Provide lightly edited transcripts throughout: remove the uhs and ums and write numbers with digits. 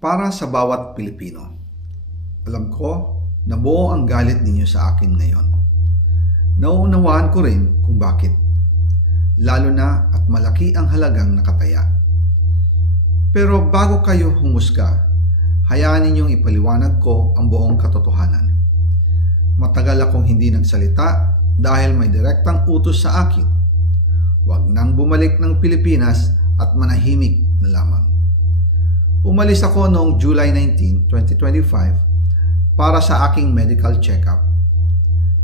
Para sa bawat Pilipino. Alam ko na buo ang galit ninyo sa akin ngayon. Nauunawaan ko rin kung bakit. Lalo na at malaki ang halagang nakataya. Pero bago kayo humusga, hayaan ninyong ipaliwanag ko ang buong katotohanan. Matagal akong hindi nagsalita dahil may direktang utos sa akin. Huwag nang bumalik ng Pilipinas at manahimik na lamang. Umalis ako noong July 19, 2025 para sa aking medical check-up.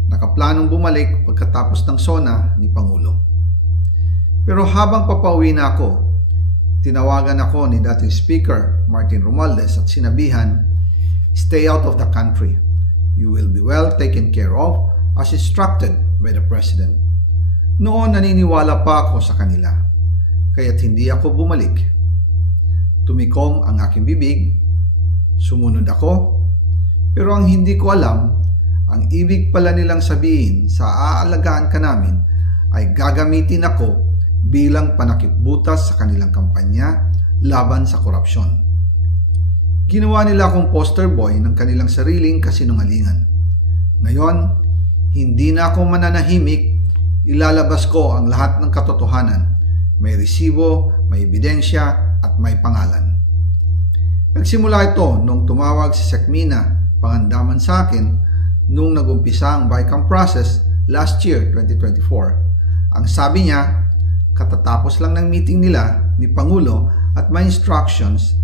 Nakaplanong bumalik pagkatapos ng SONA ni Pangulo. Pero habang papauwi na ako, tinawagan ako ni dating Speaker Martin Romualdez at sinabihan, "Stay out of the country. You will be well taken care of as instructed by the President." Noon naniniwala pa ako sa kanila, kaya't hindi ako bumalik. Tumikom ang aking bibig, sumunod ako, pero ang hindi ko alam, ang ibig pala nilang sabihin sa aalagaan ka namin ay gagamitin ako bilang panakipbutas sa kanilang kampanya laban sa korupsyon. Ginawa nila akong poster boy ng kanilang sariling kasinungalingan. Ngayon, hindi na ako mananahimik, ilalabas ko ang lahat ng katotohanan. May resibo, may ebidensya, at may pangalan. Nagsimula ito nung tumawag si Sekmina Pangandaman sa akin nung nagumpisa ang BICAM process last year, 2024. Ang sabi niya, katatapos lang ng meeting nila ni Pangulo at may instructions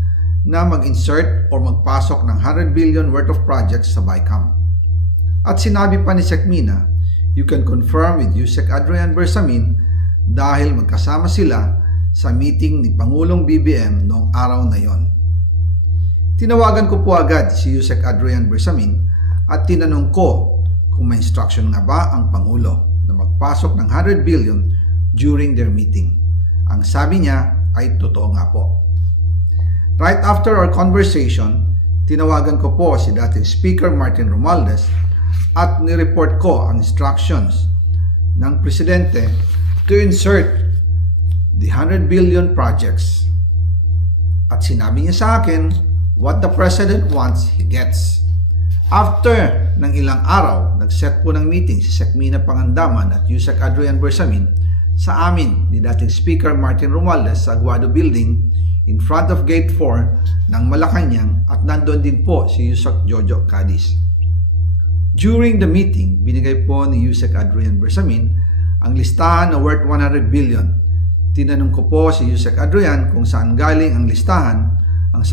na mag-insert or magpasok ng 100 billion worth of projects sa BICAM. At sinabi pa ni Sekmina, "You can confirm with Yusek Adrian Bersamin dahil magkasama sila sa meeting ni Pangulong BBM noong araw na yon." Tinawagan ko po agad si Yusek Adrian Bersamin at tinanong ko kung may instruction nga ba ang Pangulo na magpasok ng 100 billion during their meeting. Ang sabi niya ay totoo nga po. Right after our conversation, tinawagan ko po si dating Speaker Martin Romualdez at nireport ko ang instructions ng Presidente to insert the 100 billion projects. At sinabi niya sa akin, what the President wants, he gets. After ng ilang araw, nag-set po ng meeting si Sekmina Pangandaman at Yusek Adrian Bersamin sa amin ni dating Speaker Martin Romualdez sa Aguado Building in front of Gate 4 ng Malacanang at nandun din po si Yusek Jojo Cadiz. During the meeting, binigay po ni Yusek Adrian Bersamin ang listahan na worth 100 billion. Tinanong ko po si Yusek Adrian kung saan galing ang listahan. Ang